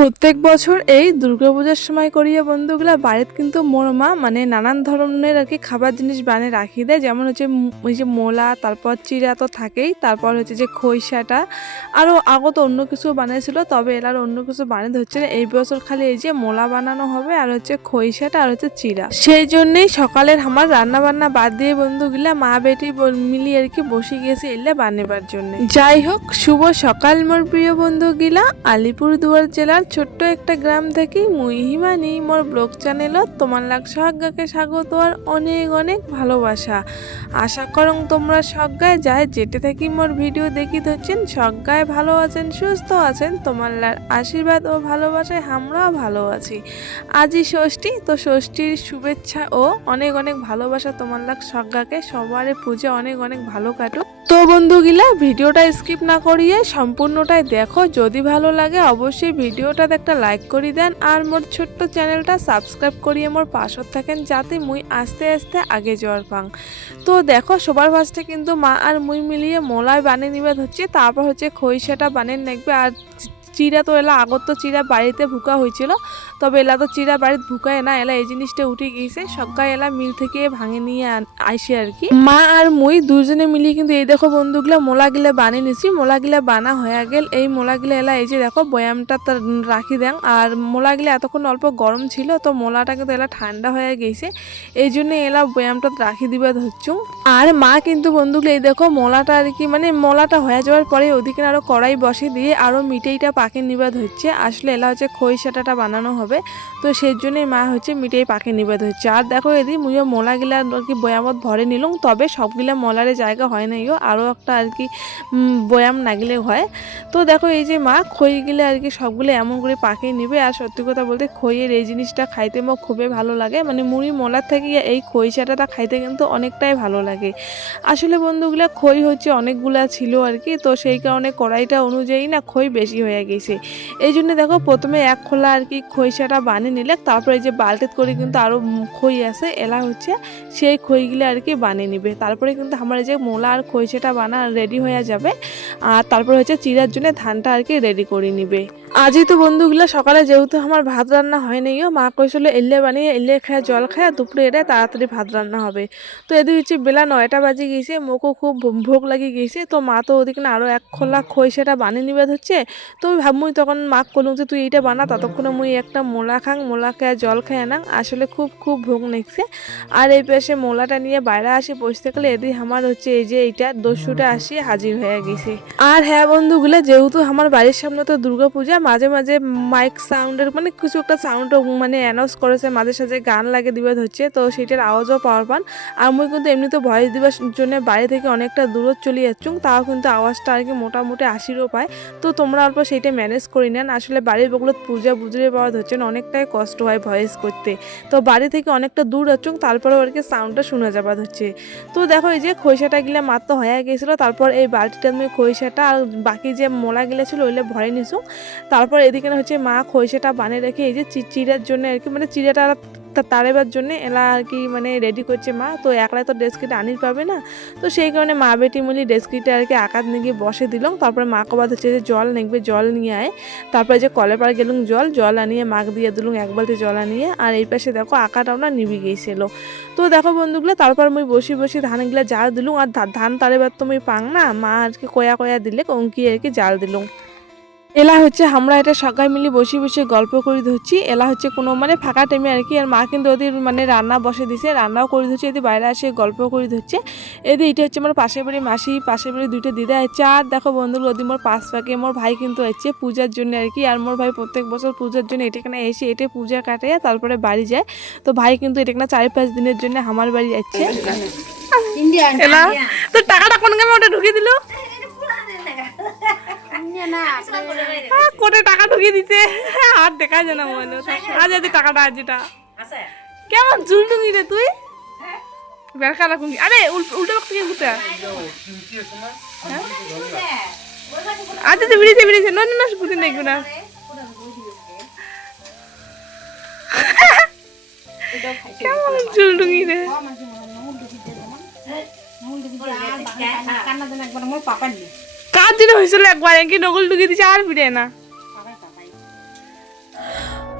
প্রত্যেক বছর এই দুর্গাপূজার সময় করিয়া বন্ধুগুলা বাড়িতে কিন্তু মোর মা মানে নানান ধরনের আর কি খাবার জিনিস বানিয়ে রাখি দেয়। যেমন হচ্ছে ওই যে মোলা, তারপর চিড়া তো থাকেই, তারপর হচ্ছে যে খইসাটা, আরও আগত অন্য কিছু বানিয়েছিল, তবে এলার অন্য কিছু বানাতে হচ্ছে না। এই বছর খালি এই যে মোলা বানানো হবে আর হচ্ছে খইসাটা আর হচ্ছে চিড়া। সেই জন্যেই সকালের আমার রান্না বান্না বাদ দিয়ে বন্ধুগুলা মা বেটি মিলিয়ে আর কি বসে গিয়েছে এলে বানাবার জন্য। যাই হোক, শুভ সকাল মোর প্রিয় বন্ধুগুলা। আলিপুরদুয়ার জেলার ছোট্ট একটা গ্রাম থেকে মুই হিমানি মোর ব্লগ চ্যানেলত তোমার লাগ সজ্ঞাকে স্বাগত আর অনেক অনেক ভালোবাসা। আশা করং তোমরা সজ্ঞায় যায় যেতে থাকি মোর ভিডিও দেখি ধরছেন, সজ্ঞায় ভালো আছেন, সুস্থ আছেন, তোমার লাগ আশীর্বাদ ও ভালোবাসায় আমরাও ভালো আছি। আজই ষষ্ঠী, তো ষষ্ঠীর শুভেচ্ছা ও অনেক অনেক ভালোবাসা তোমার লাগ সজ্ঞাকে। সবারে পূজা অনেক অনেক ভালো কাটুক। তো বন্ধুগুলা ভিডিওটা স্কিপ না করিয়ে সম্পূর্ণটাই দেখো। যদি ভালো লাগে অবশ্যই ভিডিওটাতে একটা লাইক করে দেন আর মোর ছোট্ট চ্যানেলটা সাবস্ক্রাইব করিয়ে মোর পাশত থাকেন, যাতে মুই আস্তে আস্তে আগে যাওয়ার পাং। তো দেখো, সবার ফার্স্টে কিন্তু মা আর মুই মিলিয়ে মোলাই বানিয়ে নিবে হচ্ছে, তারপর হচ্ছে খইসাটা বানিয়ে নেবে। আর চিড়া তো এলা আগত তো চিড়া বাড়িতে ভুকা হয়েছিল, তবে এলা তো চিড়া বাড়িতে ভুকায় না, এলা এই জিনিসটা উঠে গিয়েছে। সকাল এলা মিল থেকে ভাঙে নিয়ে আইসে আর কি। মা আর মুই দুজনে মিলিয়ে কিন্তু এই দেখো বন্ধুগুলা মোলাগুলা বানিয়ে নিছি। মোলাগুলা বানা হয়ে গেল। এই মোলাগুলা এলা এই যে দেখো বয়ামটা রাখি দেন। আর মোলাগুলা এতক্ষণ অল্প গরম ছিল, তো মোলাটা কিন্তু এলা ঠান্ডা হয়ে গেছে, এই জন্য এলা বয়ামটা রাখি দিবে ধরছু। আর মা কিন্তু বন্ধুগুলো এই দেখো মোলাটা আর কি মানে মোলাটা হয়ে যাওয়ার পরে ওদিকে আরো কড়াই বসে দিয়ে আরো মিঠাইটা পাকে নিবাদ হচ্ছে। আসলে এলা হচ্ছে খইসাটা বানানো হবে, তো সেই জন্যই মা হচ্ছে মিঠাই পাকে নিবাদ হচ্ছে। আর দেখো এদি মুইও মোলাগুলা আর কি বয়ামত ভরে নিলাম, তবে সবগুলা মোলারে জায়গা হয় না, আরও একটা আর কি বয়াম নাগলে হয়। তো দেখো এই যে মা খইগুলো আর কি সবগুলো এমন করে পাকে নিবে। আর সত্যি কথা বলতে খইয়ের এই জিনিসটা খাইতে আমার খুবই ভালো লাগে, মানে মুড়ি মোলার থেকে এই খইসাটা খাইতে কিন্তু অনেকটাই ভালো লাগে। আসলে বন্ধুগুলা খই হচ্ছে অনেকগুলা ছিল আর কি, তো সেই কারণে কড়াইটা অনুযায়ী না খই বেশি হয়ে গেছে। এই জন্য দেখো প্রথমে এক খোলা আর কি খইসাটা বানিয়ে নিলে, তারপরে এই যে বালতিত করে কিন্তু আরও খই আছে এলা হচ্ছে সেই খইগুলো আর কি বানিয়ে নিবে। তারপরে কিন্তু আমার এই যে মোলা আর খইসাটা বানা রেডি হয়ে যাবে। আর তারপরে হচ্ছে চিড়ার জন্য ধানটা আর কি রেডি করে নিবে। আজই তো বন্ধুগুলা সকালে যেহেতু আমার ভাত রান্না হয় নাই, মা কইছিল এলে বানিয়ে এলে খায় জল খায়, দুপুরে এটা তাড়াতাড়ি ভাত রান্না হবে। তো এদিকে হচ্ছে বেলা 9টা বাজে গিয়েছে, মুখও খুব ভোগ লাগিয়ে গিয়েছে। তো মা তো ওদিকে না আরও এক খোলা খইসাটা বানিয়ে নিবে হচ্ছে। তো মুই তখন মাক কলুম যে তুই এইটা বানা, ততক্ষণে মুই একটা মোলা মোলা খায় জল খায় না। আসলে খুব খুব ভোগ নেগছে। আর এই পাশে মোলাটা নিয়ে বাইরে আসি বসতে গেলে এদিকে আমার হচ্ছে এই যে এইটা দস্যুটা আসি হাজির হয়ে গেছে। আর হ্যাঁ বন্ধুগুলা, যেহেতু আমার বাড়ির সামনে তো দুর্গাপূজা, মাঝে মাঝে মাইক সাউন্ডের মানে কিছু একটা সাউন্ড মানে অ্যানাউন্স করেছে, মাঝে সাঝে গান লাগে দিবে হচ্ছে, তো সেটার আওয়াজও পাওয়ার পান। আর মুই কিন্তু এমনি তো ভয়েস দিবার জন্য বাড়ি থেকে অনেকটা দূরত চলে যাচ্ছুম, তাও কিন্তু আওয়াজটা আর কি মোটামুটি 80ও পায়। তো তোমরা অল্প সেইটা ম্যানেজ করে নেন। আসলে বাড়ির বগুলো পূজা বুঝতে পাওয়া হচ্ছে না, অনেকটাই কষ্ট হয় ভয়েস করতে, তো বাড়ি থেকে অনেকটা দূর যাচ্ছুম, তারপরেও আর কি সাউন্ডটা শোনা যাবার হচ্ছে। তো দেখো এই যে খইসাটা গিলা মাত্র হয়ে গেছিলো, তারপর এই বালতিটা আমি খইসাটা আর বাকি যে মোলা গিলা ছিল ওইলে ভরে নিছু। তারপর এদিকে হচ্ছে মা খইসাটা বানিয়ে রেখে এই যে চিড়ার জন্য আর কি মানে চিড়াটা তাড়াবার জন্য এলা আর কি মানে রেডি করছে মা। তো একলাই তো ডেস্কিটা আনির পাবে না, তো সেই কারণে মা বেটি মিলি ডেস্কিটা আর কি আকার নিয়ে বসে দিলাম। তারপরে মা কবাদ হচ্ছে যে জল নেবে, জল নিয়ে আয়। তারপরে যে কলের পাড়ে গেলুম জল আনিয়ে মাক দিয়ে দিলুম এক বালতি জল আনিয়ে। আর এই পাশে দেখো আকাটাও না নিবি গিয়েছিল। তো দেখো বন্ধুগুলো, তারপর মুই বসে বসে ধানগুলা জাল দিলুম। আর ধান তাড়াবার তো মুই পাং না, মা আর কি কয়া দিলে অঙ্কি আর কি জাল দিলুম। এলা হচ্ছে আমরা এটা সবাই মিলে বসে বসে গল্প করে ধরছি। এলা হচ্ছে কোনো মানে ফাঁকা টাইমে আর কি। আর মা কিন্তু ওদের মানে রান্না বসে দিছে, রান্নাও করে ধরছে, এদের বাইরে আসে গল্প করে ধরছে। এদের এটা হচ্ছে আমার পাশের বাড়ি মাসি, পাশের বাড়ি দুইটা দিদা আছে। আর দেখো বন্ধুগুলো ওদের মোর পাশ পাকে মোর ভাই কিন্তু আছে পূজার জন্য আর কি। আর মোর ভাই প্রত্যেক বছর পূজার জন্য এটাখানে এসে এটা পূজা কাটে তারপরে বাড়ি যায়। তো ভাই কিন্তু এটাখানে 4-5 দিনের জন্য আমার বাড়ি যাচ্ছে। এলা তো টাকাটা কোন গামে ওটা ঢুকিয়ে দিল, কোটে টাকা ঢুকিয়ে দিতে আর দেখা যায় না মনে। আজ যদি টাকাটা আজ যেটা কেমন ঝুলটুঙ্গি রে তুই বেরকা রাখুন। আরে উল্টো থেকে ঘুরতে আজ তো বেরিয়েছে নন না ঘুরতে নেই না। কেমন ঝুলটুঙ্গি রে কার জন্য হয়েছিল একবার এমনি নকল ঢুকিয়ে দিচ্ছে আর ফিরে না।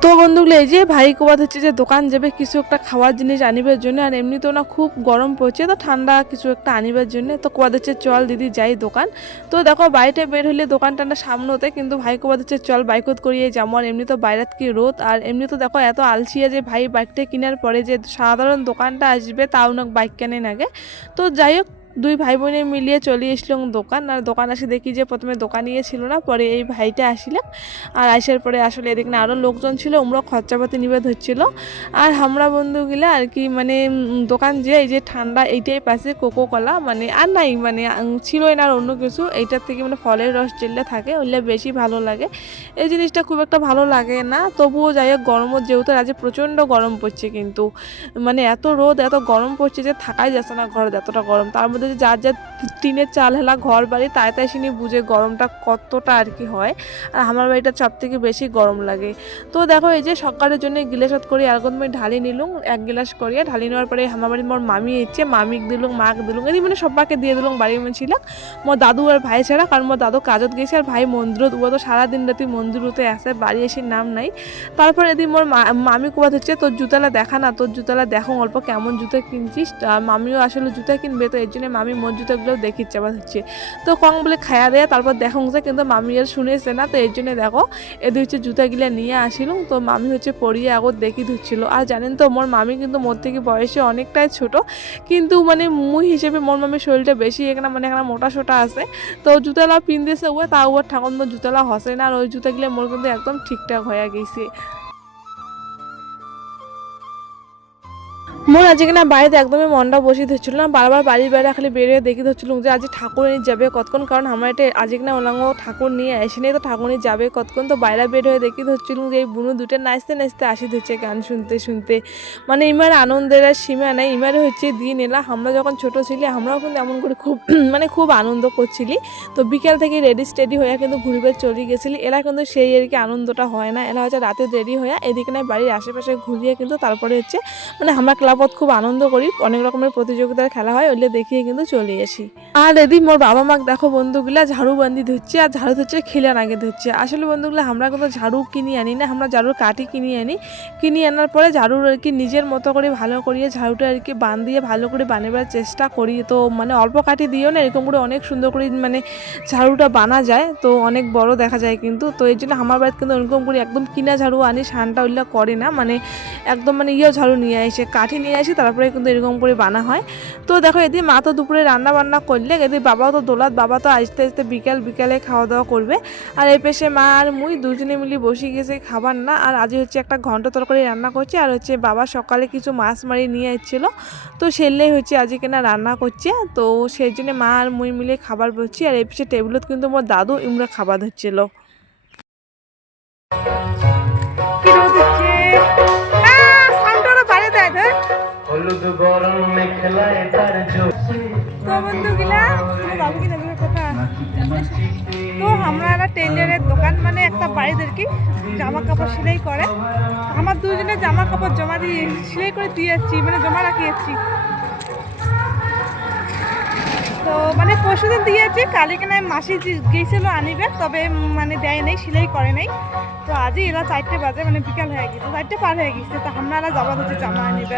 তো বন্ধুগুলো এই যে ভাই কোবাদ হচ্ছে যে দোকান যাবে কিছু একটা খাওয়ার জিনিস আনিবার জন্য, আর এমনিতেও না খুব গরম পড়ছে, তো ঠান্ডা কিছু একটা আনিবার জন্য। তো কোবাদ হচ্ছে চল দিদি যাই দোকান। তো দেখো বাড়িতে বের হলে দোকানটা না সামনে হতে, কিন্তু ভাই কোবাদ হচ্ছে চল বাইকত করিয়ে যাবো। আর এমনি তো বাইরের কি রোদ, আর এমনি তো দেখো এত আলসিয়া যে ভাই বাইকটা কেনার পরে যে সাধারণ দোকানটা আসবে তাও না বাইক কেনে নাগে। তো যাই হোক দুই ভাই বোনে মিলিয়ে চলে এসলাম দোকান। আর দোকান আসে দেখি যে প্রথমে দোকানিয়ে ছিল না, পরে এই ভাইটা আসিলাম। আর আসার পরে আসলে এদিকে না আরও লোকজন ছিল, ওমরা খরচাপাতি নিবে ধরছিল। আর আমরা বন্ধুগুলা আর কি মানে দোকান যে এই যে ঠান্ডা এইটাই পাশে কোকো কলা মানে আর নাই মানে ছিলই না আর অন্য কিছু, এইটার থেকে মানে ফলের রস যেগুলো থাকে ওইগুলো বেশি ভালো লাগে। এই জিনিসটা খুব একটা ভালো লাগে না, তবুও যাই হোক গরমও যেহেতু আজ প্রচণ্ড গরম পড়ছে, কিন্তু মানে এত রোদ এত গরম পড়ছে যে থাকাই যাচ্ছে না ঘরে, এতটা গরম। তার মধ্যে যে যার যার টিনের চাল হেলা ঘর বাড়ি তাই তাই সিনি বুঝে গরমটা কতটা আর কি হয়। আর আমার বাড়িটা সব থেকে বেশি গরম লাগে। তো দেখো এই যে সকালের জন্য গিলাসত করে এখন আমি ঢালি নিলুম, এক গিলাস করিয়ে ঢালি নেওয়ার পরে আমার বাড়ির মোর মামি ইচ্ছে মামিক দিলুম মাক দিলুম এই মানে সবাইকে দিয়ে দিলুম বাড়ির মধ্যে ছিল মোর দাদু আর ভাই ছাড়া, কারণ মোর দাদু কাজত গেছে আর ভাই মন্দিরত ও তো সারাদিন রাতি মন্দিরতে আসে, বাড়ি এসে নাম নাই। তারপর এদিন মোর মামি কোয়াত হচ্ছে তোর জুতালা দেখা না, তোর জুতালা দেখো অল্প কেমন জুতো কিনছিস। মামিও আসলে জুতা কিনবে, তো এর জন্য মামি মোর জুতোগুলো দেখিচ্ছে আবার হচ্ছে। তো কং বলে খায়া দেয়া তারপর দেখো কিন্তু মামি আর শুনেছে না, তো এর জন্য দেখো এদের হচ্ছে জুতাগুলা নিয়ে আসিলুম। তো মামি হচ্ছে পরিয়ে আগত দেখি ধুচ্ছিল। আর জানেন তো মোর মামি কিন্তু মোর থেকে বয়সে অনেকটাই ছোট, কিন্তু মানে মুই হিসেবে মোর মামির শরীরটা বেশি এখানে মানে এখানে মোটা সোটা আছে। তো জুতালা পিনতেছে ও তা ওর ঠাকুর মোর জুতালা হসে না, আর ওই জুতাগুলো মোর কিন্তু একদম ঠিকঠাক হয়ে গেছে। মোর আজকে না বাড়িতে একদমই মনটা বসে ধরছিল না, বারবার বাড়ির বাইরে খালি বেরিয়ে দেখি ধরছিল যে আজ ঠাকুর নিয়ে যাবে কতক্ষণ, কারণ আমার এটা আজকে না ওলাঙ্গ ঠাকুর নিয়ে আসিনি, তো ঠাকুর নিয়ে যাবে কতক্ষণ। তো বাইরে বের হয়ে দেখি ধরছিল যে এই বুনু দুটো নাচতে নাচতে আসি ধরছে গান শুনতে শুনতে, মানে ইমার আনন্দের আর সীমা নাই। ইমারে হচ্ছে দিন এলা আমরা যখন ছোট ছিলি আমরাও কিন্তু এমন করে খুব মানে খুব আনন্দ করছিলি। তো বিকেল থেকে রেডি স্টেডি হয়ে কিন্তু ঘুরবে চলে গেছিলি, এরা কিন্তু সেই আর কি আনন্দটা হয় না, এরা হচ্ছে রাতে রেডি হয়ে এদিকে না বাড়ির আশেপাশে ঘুরিয়ে কিন্তু তারপরে হচ্ছে মানে আমরা ক্লাবত খুব আনন্দ করি, অনেক রকমের প্রতিযোগিতার খেলা হয় ওইগুলো দেখিয়ে কিন্তু চলে আসি। আর এদিন মোর বাবা মাকে দেখো বন্ধুগুলা ঝাড়ু বান্ধি ধরছে, আর ঝাড়ু ধরছে খিলান আগে ধরছে। আসলে বন্ধুগুলা আমরা কিন্তু ঝাড়ু কিনে আনি না, আমরা ঝাড়ুর কাঠি কিনে আনি, কিনে আনার পরে ঝাড়ুর আর কি নিজের মতো করে ভালো করিয়ে ঝাড়ুটা আর কি বান্ধিয়ে ভালো করে বানাবার চেষ্টা করি। তো মানে অল্প কাঠি দিয়েও না এরকম করে অনেক সুন্দর করে মানে ঝাড়ুটা বানা যায়, তো অনেক বড় দেখা যায় কিন্তু। তো এই জন্য আমার বাড়িতে কিন্তু ওরকম করে একদম কিনা ঝাড়ু আনি, সানটা ওইগুলো করে না, মানে একদম মানে ঝাড়ু নিয়ে আসে কাঠি নিয়ে আসি তারপরে কিন্তু এরকম করে বানা হয়। তো দেখো এদিন মা তো দুপুরে রান্না বান্না করলে, এদিন বাবাও তো দোলাত, বাবা তো আসতে আসতে বিকালে খাওয়া দাওয়া করবে। আর এই পেশে মা আর মুই দুজনে মিলে বসে গেছে খাবার না। আর আজ হচ্ছে একটা ঘন্ট তরকারি রান্না করছে, আর হচ্ছে বাবা সকালে কিছু মাছ মারি নিয়ে এসেছিল, তো সেলেই হচ্ছে আজকে না রান্না করছে। তো সেই জন্য মা আর মুই মিলে খাবার বলছি। আর এই পেশে টেবিলত কিন্তু আমার দাদু ইমরা খাবার ধরছিল। হলুদ গরম মেখলায় তার তো বন্ধুগুলা বাবু কি নেবে কথা। তো আমরা একটা টেইলারের দোকান মানে একটা বাড়িদের কি জামা কাপড় সেলাই করে, আমার দুজনের জামা কাপড় জমা দিয়ে সেলাই করে দিয়ে যাচ্ছি, মানে জমা রাখি যাচ্ছি। তো মানে পরশুদিন দিয়েছি, কালকে না মাসি গিয়েছিল আনিবে, তবে মানে দেয় নেই, সেলাই করে নাই। তো আজই এরা 4টে বাজে মানে বিকাল হয়ে গেছে, 4টে পার হয়ে গেছে, তো আপনারা যাবা হচ্ছে জামা আনিবে।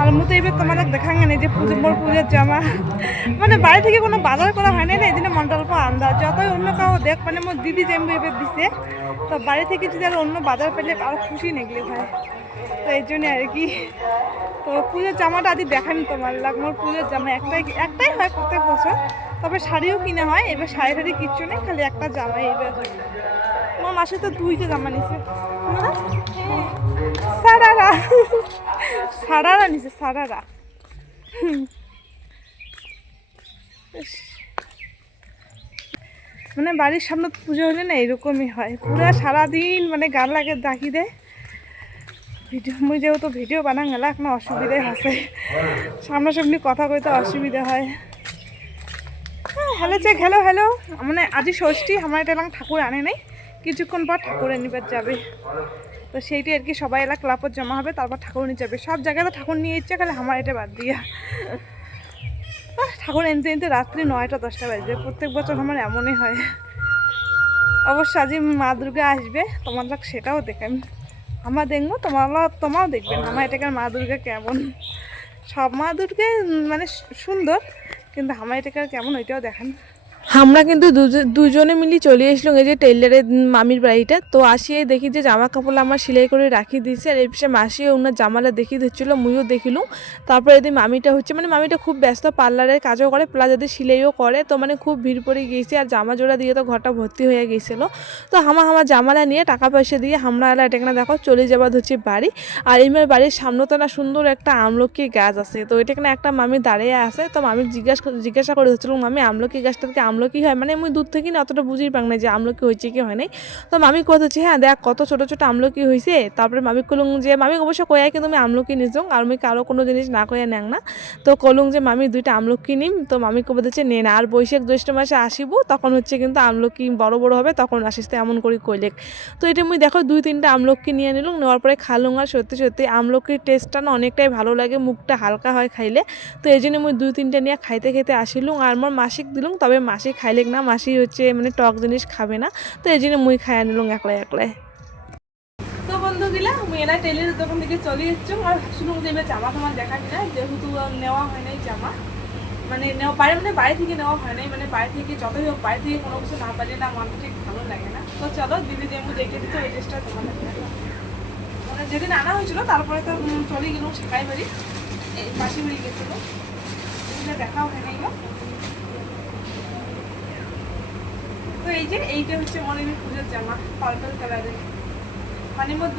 আর মতো এবার তোমাদের দেখাঙ্গ নেই যে পুজোর জামা মানে বাড়ি থেকে কোনো বাজার করা হয় না, এই জন্য মনটা অল্প আন্দাজ। যতই অন্য কাউ দেখ মানে মোর দিদি যেমন এবার দিছে, তো বাড়ি থেকে যদি আর অন্য বাজার পেলে আরও খুশি নেগলে হয়, তো এই জন্যে আর কি। তো পুজোর জামাটা আজ দেখানি তোমার মোর পুজোর জামা একটাই হয় প্রত্যেক বছর, তবে শাড়িও কিনা হয়। এবার শাড়ি টাড়ি কিচ্ছু নেই, খালি একটা জামাই। এবার আমার মাসে তো 2টে জামা নিছে, সারারা নিছে সারারা। মানে বাড়ির সামনে পুজো হলে না এরকমই হয়, পুরো সারাদিন মানে গান লাগে ডাকি দেয়। ভিডিও মুই যেহেতু ভিডিও বানা গেলা এখন অসুবিধাই আছে, সামনাসামনি কথা কইতে অসুবিধা হয়। হ্যালো চেক হ্যালো হ্যালো, মানে আজি ষষ্ঠী আমার এটা ঠাকুর আনে নাই, কিছুক্ষণ পর ঠাকুর আনিবার যাবে। তো সেইটাই আর কি সবাই এলা ক্লাবত জমা হবে, তারপর ঠাকুর নিয়ে যাবে। সব জায়গায় তো ঠাকুর নিয়ে ইচ্ছে, খালি আমার এটা বাদ দিয়া ঠাকুর এনতে এনতে রাত্রি 9টা 10টা বাজে, প্রত্যেক বছর আমার এমনই হয়। অবশ্য আজ মা দুর্গা আসবে, তোমাদের সেটাও দেখেন। আমরা দেখবো, তোমাও দেখবেন আমার এটাকার মা দুর্গা কেমন। সব মা দুর্গা মানে সুন্দর, কিন্তু আমার এটাকার কেমন ওইটাও দেখেন। আমরা কিন্তু দুজনে মিলে চলে এসলাম এই যে টেইলারের মামির বাড়িটা। তো আসিয়ে দেখি যে জামা কাপড় আমার সেলাই করে রাখি দিয়েছে, আর এই পিছিয়ে মাসিও ওনার জামালা দেখিয়ে দিচ্ছিলো, মুইও দেখিলুম। তারপরে এদিন মামিটা হচ্ছে মানে মামিটা খুব ব্যস্ত, পার্লারের কাজও করে প্লাস যদি সেলাইও করে, তো মানে খুব ভিড় পড়ে গিয়েছে, আর জামা জোড়া দিয়ে তো ঘরটা ভর্তি হয়ে গিয়েছিলো। তো আমার জামালা নিয়ে টাকা পয়সা দিয়ে আমরা এটা দেখো চলে যাবার হচ্ছে বাড়ি। আর এবার বাড়ির সামনে তো না সুন্দর একটা আমলকি গাছ আছে, তো এটা একটা মামি দাঁড়িয়ে আছে। তো মামি জিজ্ঞাসা করে হচ্ছিল, মামি আমলকি গাছটা থেকে আমলকি হয়? মানে আমি দূর থেকে না অতটা বুঝি পাং না যে আমলকি হয়েছে কি হয় নাই। তো মামি কথা হচ্ছে হ্যাঁ দেখ কত ছোট ছোট আমলকি হয়েছে। তারপরে মামি কলুং যে মামি অবশ্য কয়াই কিন্তু আমি আমলকি নিছুং, আর আমি কারো কোনো জিনিস না কয়া নেং না। তো কলুং যে মামি 2টা আমলকি নিম। তো মামি কবে দিচ্ছে নে না, আর বৈশাখ জ্যৈষ্ঠ মাসে আসিব তখন হচ্ছে কিন্তু আমলকি বড় বড় হবে, তখন আসিস তো এমন করে কইলেক। তো এটা মুই দেখো 2-3টা আমলকি নিয়ে নিলুম, নেওয়ার পরে খালুং। আর সত্যি সত্যি আমলকির টেস্টটা না অনেকটাই ভালো লাগে, মুখটা হালকা হয় খাইলে। তো এই জন্য মুই 2-3টা নিয়ে খাইতে খেতে আসিলুম, আর আমার মাসিক দিলুম। তবে মাসি খাইলেক না, মাসি হচ্ছে মানে টক জিনিস খাবে না। তো এই জন্য মুই খাইয়া নিলুম একলাই। তো বন্ধুগুলা মুই এলা টেলারের দোকান থেকে চলে যাচ্ছি, আর ভাবছিলাম যে এবার জামা তোমার দেখা কিনা, যেহেতু নেওয়া হয় নাই জামা, মানে নেওয়া বাইরে মানে বাড়ি থেকে নেওয়া হয় নাই, মানে বাড়ি থেকে যতই হোক বাড়ি থেকে কোনো কিছু না পারলে না আমার ঠিক ভালো লাগে না। তো চলো দিদি যে মুই দেখে দিচ্ছি ওই ড্রেসটা তোমাদের মানে যেদিন আনা হয়েছিল, তারপরে তো চলে গেলাম সেখাই বাড়ি, এই পাশে বাড়ি গেছিলো, দেখাও হয় নাই। তো এই যে এইটা হচ্ছে মনিবের পুজোর জামা, পার্পল কালারের, মানে মোর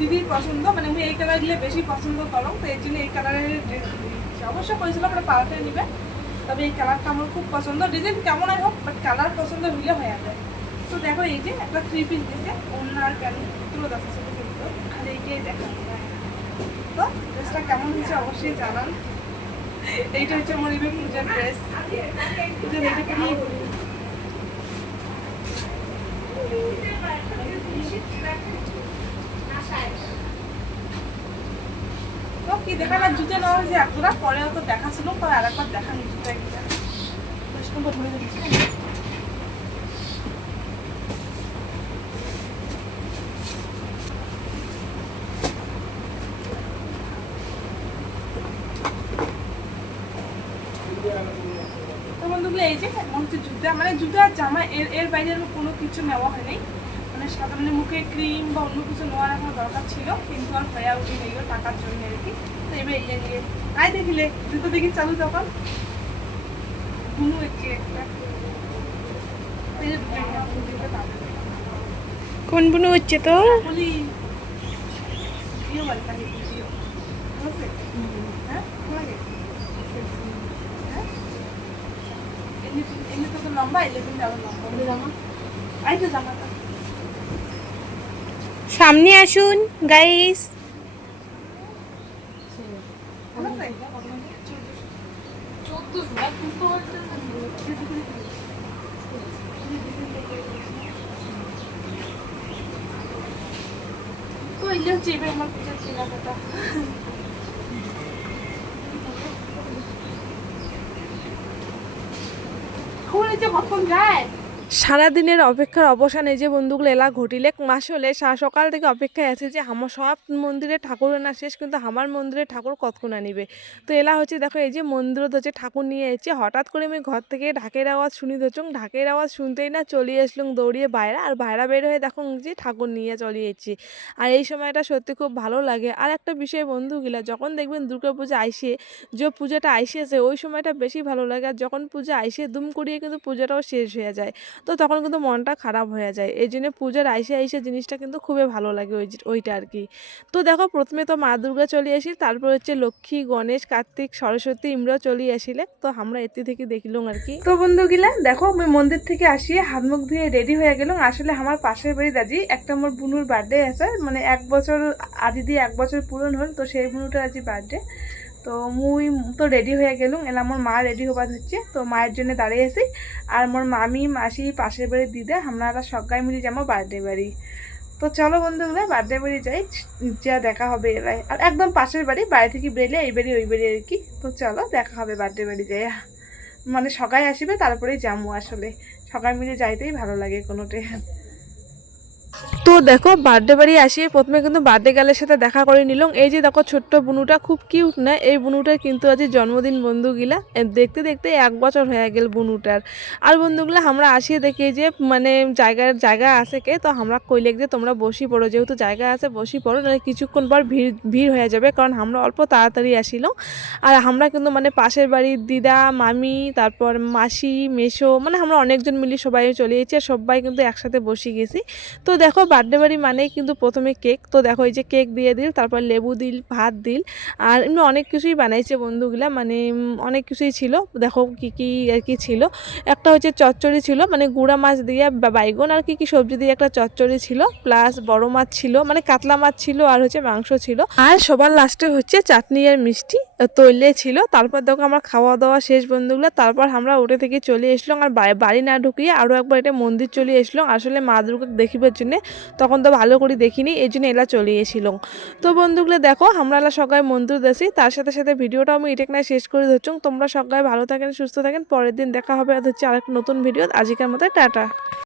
দিদির পছন্দ, মানে আমি এই কালারগুলো বেশি পছন্দ করো, তো এই জন্য এই কালারের ড্রেস দিয়েছি। অবশ্য করেছিলাম আমরা পাল্টে নিবে, তবে এই কালারটা আমার খুব পছন্দ, ডিজাইন কেমন হয় হোক বাট কালার পছন্দ হইলে হয়ে যায়। তো দেখো এই যে একটা 3 পিস দিছে, ওনার কেন তুলো দেখা ছোটো ছোটো, আর এইটাই দেখা। তো ড্রেসটা কেমন হয়েছে অবশ্যই জানান। এইটা হচ্ছে মনিবের পূজার ড্রেস, পূজার এইটা কি তো কি দেখা না জুতো নেওয়া হয়েছে একজোড়া, পরেও তো দেখাছিল, পরে আর একবার দেখানি জুতো একটা ধরে দিচ্ছি। তো বন্ধুগুলো এই যে মনে হচ্ছে জুতা, মানে জুতো আর জামা এর বাইরে কোনো কিছু নেওয়া হয়নি, মানে সাধারণ মুখে ক্রিম বা অন্য কিছু নেওয়ার এখন দরকার ছিল, কিন্তু আর হয়ে উঠে নেই টাকার জন্য আর কি। তো এবার এই নিয়ে আয় দেখিলে জুতো দেখি চালু তখন ঘুমু একটি একটা কোন বুনু হচ্ছে তো বলি বলতা হ্যাঁ এমনি তো লম্বা, এলে কিন্তু আবার লম্বা জামা। আই তো জামাটা সামনে আসুন গাইস। তো এলে হচ্ছে এবার আমার পুজোর কেনাকাটা। খুলে যে কখন যায় সারাদিনের অপেক্ষার অবসান এই যে বন্ধুগুলো এলা ঘটিলে আসলে সকাল থেকে অপেক্ষায় আছে যে আমার সব মন্দিরে ঠাকুর না শেষ, কিন্তু আমার মন্দিরে ঠাকুর কতক্ষণ নিবে। তো এলা হচ্ছে দেখো এই যে মন্দিরত হচ্ছে ঠাকুর নিয়ে এসেছে, হঠাৎ করে আমি ঘর থেকে ঢাকের আওয়াজ শুনি ধরছুম, ঢাকের আওয়াজ শুনতেই না চলে আসলুম দৌড়িয়ে বাইরে, আর বাইরে বের হয়ে দেখো যে ঠাকুর নিয়ে চলে এসেছি। আর এই সময়টা সত্যি খুব ভালো লাগে। আর একটা বিষয় বন্ধুগুলা, যখন দেখবেন দুর্গাপূজা আইসে, যে পূজাটা আইসেছে ওই সময়টা বেশি ভালো লাগে, আর যখন পূজা আইসে দুম করিয়ে কিন্তু পূজাটাও শেষ হয়ে যায়, তো তখন কিন্তু মনটা খারাপ হয়ে যায়। এই জন্য পূজার আইসে জিনিসটা কিন্তু খুবই ভালো লাগে ওইটা আর কি। তো দেখো প্রথমে তো মা দুর্গা চলে আসি, তারপর হচ্ছে লক্ষ্মী, গণেশ, কার্তিক, সরস্বতী, ইমরাও চলে আসিলে, তো আমরা এতে থেকে দেখলাম আর কি। তো বন্ধুগুলা দেখো আমি মন্দির থেকে আসিয়ে হাত মুখ ধুয়ে রেডি হয়ে গেলাম। আসলে আমার পাশের বাড়ি দাদি একটা আমার বুনুর বার্থডে আছে, মানে 1 বছর আদি দিয়ে 1 বছর পূরণ হল, তো সেই বুনুটার আজ বার্থডে। তো মুই তো রেডি হয়ে গেলুম, এলা আমার মা রেডি হবার হচ্ছে, তো মায়ের জন্য দাঁড়িয়ে আছি। আর মোর মামি মাসি পাশের বাড়ির দিদা আমরা সবাই মিলে যাবো বার্থডে বাড়ি। তো চলো বন্ধুগুলো বার্থডে বাড়ি যাই, যা দেখা হবে এলাই, আর একদম পাশের বাড়ি, বাড়ি থেকে বেরলে এই বাড়ি ওই বাড়ি আর কি। তো চলো দেখা হবে বার্থডে বাড়ি যাই, মানে সবাই আসবে তারপরেই যাবো, আসলে সবাই মিলে যাইতেই ভালো লাগে কোনোটে। তো দেখো বার্থডে বাড়ি আসিয়ে প্রথমে কিন্তু বার্থডে গার্লের সাথে দেখা করে নিলাম। এই যে দেখো ছোট্ট বুনুটা খুব কিউট না, এই বুনুটার কিন্তু আজ জন্মদিন বন্ধুগুলা। দেখতে দেখতে 1 বছর হয়ে গেল বুনুটার। আর বন্ধুগুলা আমরা আসিয়ে দেখি যে মানে জায়গা আছে কে, তো আমরা কইলে যে তোমরা বসি পড়ো, যেহেতু জায়গা আছে বসি পড়ো, নাহলে কিছুক্ষণ পর ভিড় ভিড় হয়ে যাবে, কারণ আমরা অল্প তাড়াতাড়ি আসিলাম। আর আমরা কিন্তু মানে পাশের বাড়ির দিদা মামি তারপর মাসি মেশো মানে আমরা অনেকজন মিলে সবাই চলে এসেছি, আর সবাই কিন্তু একসাথে বসে গেছি। তো দেখো বার্থডে বাড়ি মানেই কিন্তু প্রথমে কেক, তো দেখো এই যে কেক দিয়ে দিল, তারপর লেবু দিল, ভাত দিল, আর এমনি অনেক কিছুই বানাইছে বন্ধুগুলা, মানে অনেক কিছুই ছিল। দেখো কি কি আর কি ছিল, একটা হচ্ছে চচ্চড়ি ছিল, মানে গুঁড়া মাছ দিয়ে বাইগন আর কি সবজি দিয়ে একটা চচ্চড়ি ছিল, প্লাস বড় মাছ ছিল, মানে কাতলা মাছ ছিল, আর হচ্ছে মাংস ছিল, আর সবার লাস্টে হচ্ছে চাটনি আর মিষ্টি তৈলে ছিল। তারপর দেখো আমার খাওয়া দাওয়া শেষ বন্ধুগুলো, তারপর আমরা ওটা থেকে চলে এসলাম, আর বাড়ি না ঢুকিয়ে আরও একবার এটা মন্দির চলে এসলাম আসলে মা দুর্গা দেখিবার জন্যে। তখন তো ভালো করে দেখিনি, এই জন্য এলা চলে এসেছিলাম। তো বন্ধুগুলো দেখো আমরা এলা সবাই মন্দির দেখি, তার সাথে সাথে ভিডিওটা আমি এটা না শেষ করে ধরছি। তোমরা সবাই ভালো থাকেন সুস্থ থাকেন, পরের দিন দেখা হবে আর হচ্ছে আরেকটা নতুন ভিডিও। আজকের মতো টাটা।